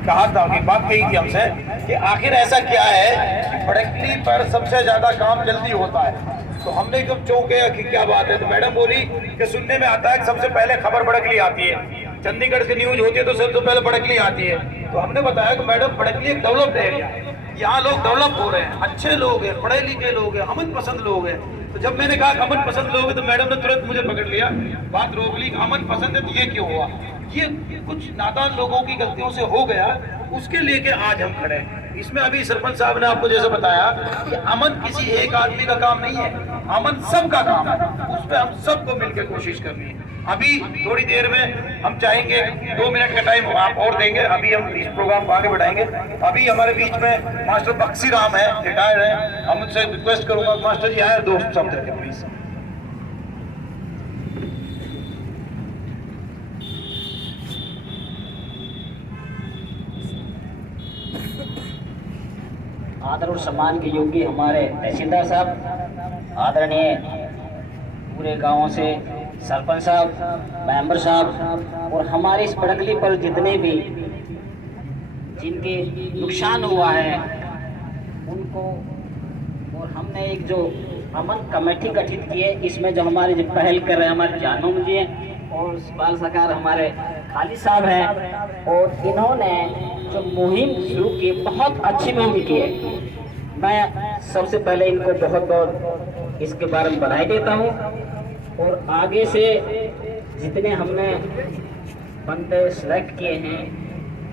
कहा था कि बात कही थी हमसे कि आखिर ऐसा क्या है कि बड़कली पर सबसे ज्यादा काम जल्दी होता है। तो हमने एकदम चौंके कि क्या बात है। तो मैडम बोली कि सुनने में आता है कि सबसे पहले खबर बड़कली आती है, चंडीगढ़ से न्यूज होती है तो सबसे पहले बड़कली आती है। तो हमने बताया कि मैडम बड़कली एक डेवलप्ड एरिया है, यहाँ लोग डेवलप हो रहे हैं, अच्छे लोग हैं, पढ़े लिखे लोग हैं, अमन पसंद लोग हैं। तो जब मैंने कहा अमन पसंद लोग हैं तो मैडम ने तुरंत मुझे पकड़ लिया, बात रोक ली। अमन पसंद है तो ये क्यों हुआ? ये कुछ नादान लोगों की गलतियों से हो गया, उसके लेके आज हम खड़े हैं। इसमें अभी सरपंच साहब ने आपको जैसे बताया कि अमन किसी एक आदमी का काम नहीं है, अमन सबका काम है। उस पर हम सबको मिलकर कोशिश करनी है। अभी थोड़ी देर में हम चाहेंगे 2 मिनट का टाइम आप और देंगे, अभी हम इस प्रोग्राम को आगे बढ़ाएंगे। अभी हमारे बीच में मास्टर बख्शी राम है, रिटायर्ड है। हम उनसे रिक्वेस्ट करूंगा मास्टर जी आए, 2 शब्द रखें प्लीज। आदर और सम्मान के योग्य हमारे तहसीलदार साहब, आदरणीय पूरे गांवों से सरपंच साहब, मेंबर साहब, और हमारे इस बड़कली पर जितने भी जिनके नुकसान हुआ है उनको, और हमने एक जो अमन कमेटी गठित की है, इसमें जो हमारे जो पहल कर रहे हैं हमारे जानू जी हैं और बाल सरकार हमारे खालिद साहब हैं, और इन्होंने जो मुहिम शुरू की बहुत अच्छी मुहिम की है। मैं सबसे पहले इनको बहुत बहुत इसके बारे में बधाई देता हूँ। और आगे से जितने हमने बंदे सेलेक्ट किए हैं,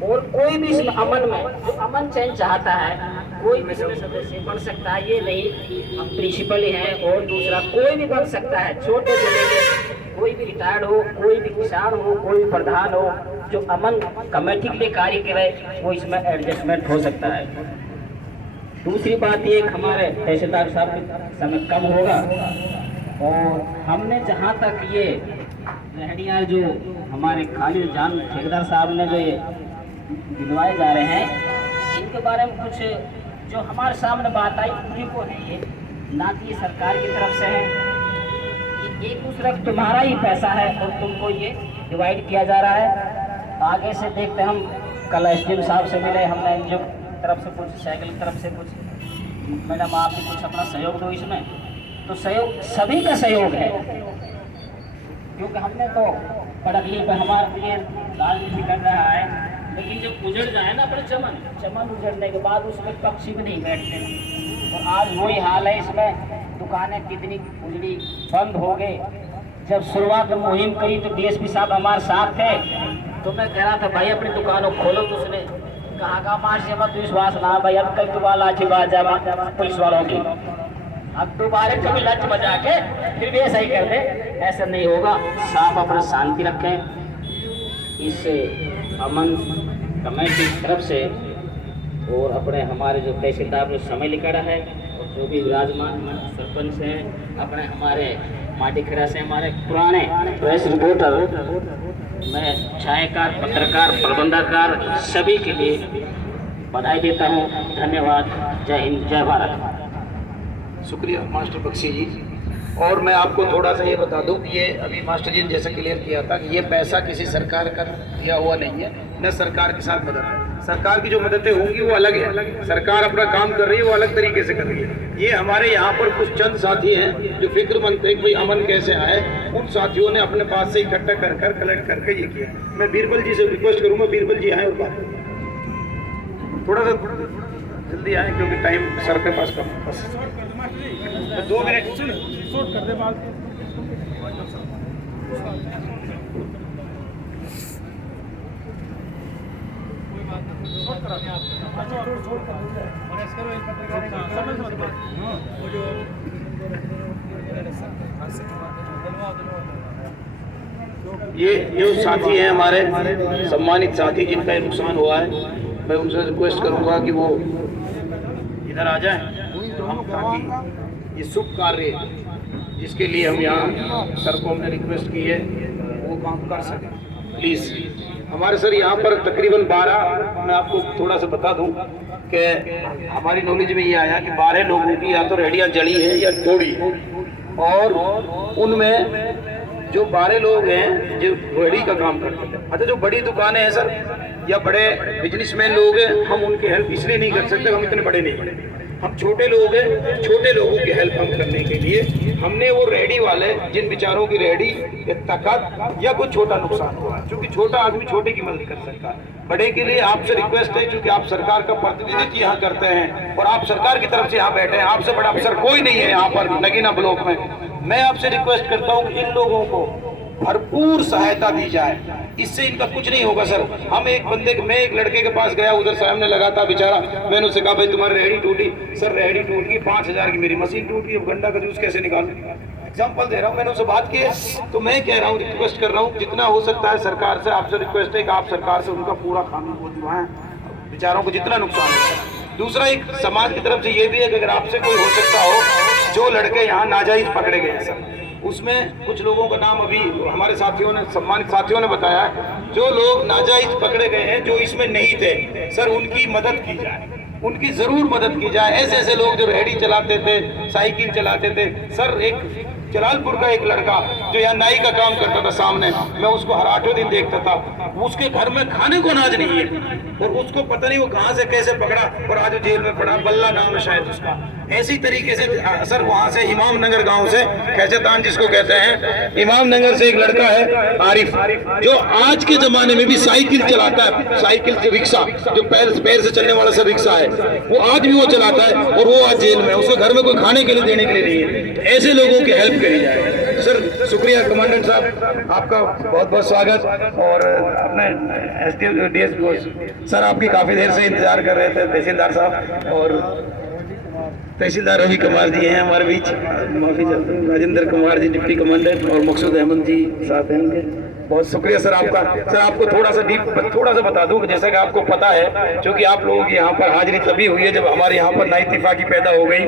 और कोई भी इस अमन में जो अमन चैन चाहता है कोई भी इसमें सदस्य बन सकता है। ये नहीं हम प्रिंसिपल ही हैं, और दूसरा कोई भी बन सकता है, छोटे से लेके कोई भी रिटायर्ड हो, कोई भी किसान हो, कोई भी प्रधान हो, जो अमन कमेटी के लिए कार्य करे वो इसमें एडजस्टमेंट हो सकता है। दूसरी बात ये हमारे तहसीलदार साहब का समय कम होगा, और हमने जहाँ तक ये रेहड़ियाँ जो हमारे खालिद जान ठेकेदार साहब ने जो ये दिलवाए जा रहे हैं, इनके बारे में कुछ जो हमारे सामने बात आई उन्हीं को है, ये ना कि सरकार की तरफ से है। ये एक दूसरा तुम्हारा ही पैसा है और तुमको ये डिवाइड किया जा रहा है। आगे से देखते हम, कल एसडीएम साहब से मिले, हमने एनजीओ तरफ से कुछ, साइकिल की तरफ से कुछ, मैडम आप भी कुछ अपना सहयोग दो इसमें। तो सहयोग सभी का सहयोग है, क्योंकि हमने तो बड़कली पे हमारे लिए राजनीति कर रहा है, लेकिन जब उजड़ जाए ना अपने चमन उजड़ने के बाद उसमें पक्षी भी नहीं बैठते। और आज वही हाल है, इसमें दुकानें कितनी उजड़ी बंद हो गई। जब शुरुआत में मुहिम करी तो डीएसपी साहब हमारे साथ थे, तो मैं कह रहा था भाई अपनी दुकानों खोलो, तो उसने कहा मार्च मत विश्वास ना भाई, अब कल दोबारा लाठी बाज जा पुलिस वालों की, अब दोबारा कभी लच बजा के फिर भी ऐसा ही कर दे। ऐसा नहीं होगा, साफ अपना शांति रखें। इस अमन कमेटी की तरफ से और अपने हमारे जो तहसीलदार ने समय निकाला है, और जो भी विराजमान सरपंच हैं, अपने हमारे माटीखेड़ा से हमारे पुराने प्रेस रिपोर्टर, मैं छायाकार, पत्रकार, प्रबंधकार सभी के लिए बधाई देता हूँ। धन्यवाद। जय हिंद, जय भारत। शुक्रिया मास्टर बख्शी जी। और मैं आपको थोड़ा सा ये बता दूं कि ये अभी मास्टर जी ने जैसे क्लियर किया था कि ये पैसा किसी सरकार का दिया हुआ नहीं है, न सरकार के साथ मदद है। सरकार की जो मददें होंगी वो अलग है, सरकार अपना काम कर रही है वो अलग तरीके से कर रही है। ये हमारे यहाँ पर कुछ चंद साथी हैं जो फिक्रमंद थे कि भाई अमन कैसे आए, उन साथियों ने अपने पास से इकट्ठा कर कलेक्ट करके ये किया। मैं बीरबल जी से रिक्वेस्ट करूँगा, बीरबल जी आए और बात थोड़ा सा जल्दी आए क्योंकि टाइम सर के पास कम है। बस 2 मिनट शॉर्ट कर दे बात। ये जो साथी हैं हमारे सम्मानित साथी जिनका ये नुकसान हुआ है, मैं उनसे रिक्वेस्ट करूंगा कि वो इधर आ जाएं, हम ताकि ये शुभ कार्य जिसके लिए हम यहाँ सर को हमने रिक्वेस्ट की है वो काम कर सकें। प्लीज़ हमारे सर यहाँ पर तकरीबन 12, मैं आपको थोड़ा सा बता दूं कि हमारी नॉलेज में ये आया कि 12 लोगों की या तो रेहड़ियाँ जली है या तोड़ी, और उनमें जो 12 लोग हैं जो रेहड़ी का काम करते थे। अच्छा, जो बड़ी दुकानें हैं सर या बड़े बिजनेसमैन लोग हैं, हम उनकी हेल्प इसलिए नहीं कर सकते, हम इतने बड़े नहीं हैं। हम छोटे लोग हैं, छोटे लोगों की हेल्प हम करने के लिए हमने वो रेहड़ी वाले जिन बेचारों की रेहड़ी ताकत या कोई छोटा नुकसान हुआ, क्योंकि छोटा आदमी छोटे की मदद कर सकता है। बड़े के लिए आपसे रिक्वेस्ट है, क्योंकि आप सरकार का प्रतिनिधित्व यहाँ करते हैं और आप सरकार की तरफ से यहाँ बैठे हैं, आपसे बड़ा अफसर कोई नहीं है यहाँ पर नगीना ब्लॉक में। मैं आपसे रिक्वेस्ट करता हूँ कि इन लोगों को भरपूर सहायता दी जाए, इससे इनका कुछ नहीं होगा सर। हम एक बंदे मैं एक लड़के के पास गया, उधर सामने लगा था बेचारा, मैंने उससे कहा भाई तुम्हारी रेहड़ी टूटी, सर रेहड़ी टूट गई, 5,000 की मेरी मशीन टूट गई, अब गंडा का जूस कैसे निकालूं। एग्जाम्पल दे रहा हूँ, मैंने उससे बात की है। तो मैं कह रहा हूँ, रिक्वेस्ट कर रहा हूँ, जितना हो सकता है सरकार से आपसे रिक्वेस्ट है कि आप सरकार से उनका पूरा कानून वो दिलवाएं, बेचारों को जितना नुकसान है। दूसरा एक समाज की तरफ से ये भी है कि अगर आपसे कोई हो सकता हो, जो लड़के यहाँ नाजायज पकड़े गए हैं सर, उसमें कुछ लोगों का नाम अभी हमारे साथियों ने, सम्मानित साथियों ने बताया, जो लोग नाजायज पकड़े गए हैं, जो इसमें नहीं थे सर, उनकी मदद की जाए, उनकी जरूर मदद की जाए। ऐसे ऐसे लोग जो रेहड़ी चलाते थे, साइकिल चलाते थे सर, एक जलालपुर का एक लड़का जो यहाँ नाई का काम करता था सामने, मैं उसको हर 8वें दिन देखता था, उसके घर में खाने को अनाज नहीं है और उसको पता नहीं वो कहाँ से कैसे पकड़ा और आज जेल में पड़ा, बल्ला नाम है शायद उसका। ऐसी तरीके से सर वहाँ से इमाम नगर गांव से खैचतान जिसको कहते हैं, इमाम नगर से एक लड़का है आरिफ, जो आज के जमाने में भी साइकिल चलाता है, साइकिल से रिक्शा, जो पैर से चलने वाला सर रिक्शा है, वो आज भी वो चलाता है और वो आज जेल में, उसके घर में कोई खाने के लिए देने के लिए नहीं है। ऐसे लोगों की हेल्प करी जाए सर। शुक्रिया कमांडेंट साहब, आपका बहुत बहुत स्वागत। और अपने SDO DSP सर आपकी काफी देर से इंतजार कर रहे थे, तहसीलदार साहब और तहसीलदार रवि कुमार जी हैं हमारे बीच, माफी चाहता हूँ, राजेंद्र कुमार जी डिप्टी कमांडेंट और मकसूद अहमद जी साथ हैं उनके। बहुत शुक्रिया सर आपका। सर आपको थोड़ा सा बता दूं कि जैसा कि आपको पता है, क्योंकि आप लोगों की यहाँ पर हाजिरी तभी हुई है जब हमारे यहाँ पर नाइतिफाकी पैदा हो गई।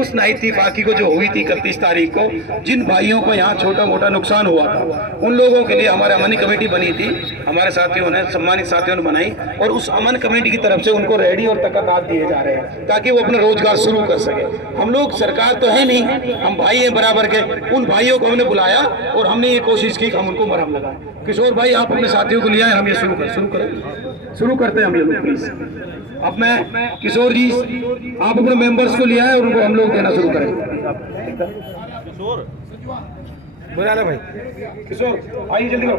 उस नाइतिफाकी को जो हुई थी 31 तारीख को, जिन भाइयों को यहाँ छोटा मोटा नुकसान हुआ था, उन लोगों के लिए हमारे अमन कमेटी बनी थी, हमारे साथियों ने, सम्मानित साथियों ने बनाई, और उस अमन कमेटी की तरफ से उनको रेहड़ी और तकादात दिए जा रहे हैं ताकि वो अपना रोजगार शुरू कर सके। हम लोग सरकार तो है नहीं, हम भाई हैं बराबर के। उन भाइयों को हमने बुलाया और हमने ये कोशिश की कि हम उनको मरहम लगाएं। किशोर भाई आप अपने साथियों को लिया है, हम ये शुरू करते हैं हम ये लोग प्लीज। अब मैं किशोर जी, आप अपने मेंबर्स को लिया है और उनको हम लोग देना शुरू करेंगे। किशोर बुला ले भाई, किशोर आइए जल्दी करो।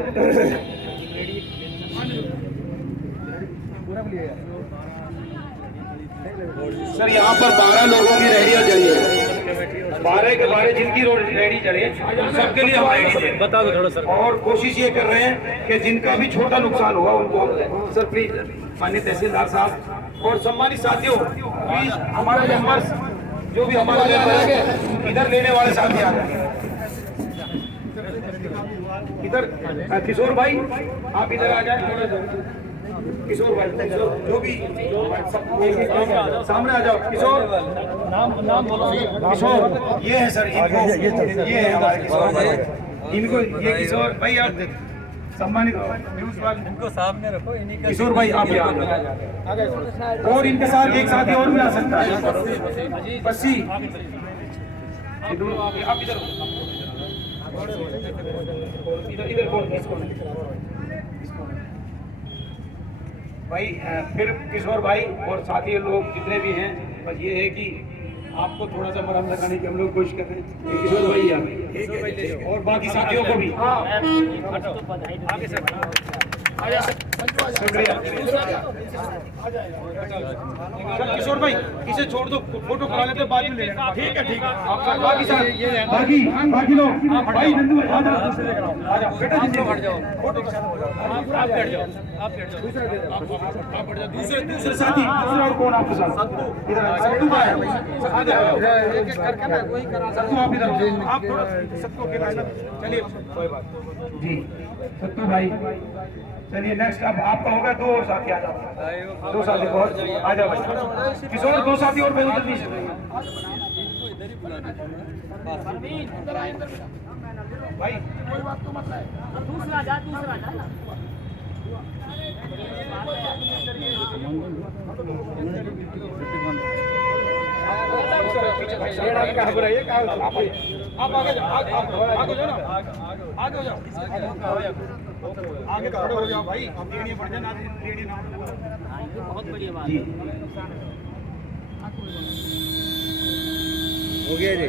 सर यहाँ पर 12 लोगों की रेहड़ियाँ जली है, 12 के 12 जिनकी रेहड़ी जली है, सबके लिए हम बता दो थोड़ा सर। और कोशिश ये कर रहे हैं कि जिनका भी छोटा नुकसान हुआ उनको सर प्लीज, माननीय तहसीलदार साहब और सम्मानित साथियों प्लीज, हमारे मेंबर्स जो भी हमारा मेंबर है इधर लेने वाले साथी आ गए इधर। किशोर भाई आप इधर आ जाए, किशोर भाई जो भी सामने आ जाओ। किशोर नाम बोलो। किशोर ये है सर, ये है हमारे किशोर भाई, इनको ये किशोर भाई आप सम्मानित इनको सामने रखो। किशोर भाई आप यहाँ और इनके साथ एक साथी और भी आ सकता है, बस्सी आप इधर भाई। फिर किशोर भाई और साथी लोग जितने भी हैं, बस ये है कि आपको थोड़ा सा मरहम लगाने की हम लोग कोशिश कर रहे हैं। किशोर भाई यहाँ और बाकी साथियों को भी शुक्रिया। किशोर भाई इसे छोड़ दो, फोटो करा लेते बाद में ले लेना। ठीक है आप बाकी लोग भाई नंदू आ जाओ बेटा, हट जाओ फोटो के साथ आप बैठ जाओ, आप बैठ जाओ, दूसरे साथी दूसरा और कौन आपके साथ? सत्तू भाई एक करके ना वही करा। सत्तू आप इधर, आप थोड़ा सबको अकेला चलिए कोई बात जी। सत्तू भाई चलिए नेक्स्ट, अब आपका होगा। 2 और साथी आ जाओ, 2 साथी और आ जाओ भाई। किशोर 2 साथी और भेजो जल्दी से भाई, कोई बात तो मत है। दूसरा जा आप आगे जाओ, आगे आगे जाओ ना, आगे हो जाओ, आगे खड़े हो जाओ भाई, लेनी पड़ जाए ना, लेनी ना। हाँ, ये बहुत बढ़िया बात जी है। हो गया जी।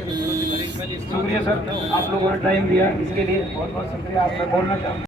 शुक्रिया सर, आप लोगों ने टाइम दिया इसके लिए बहुत बहुत शुक्रिया। आप मैं बोलना चाहूँगा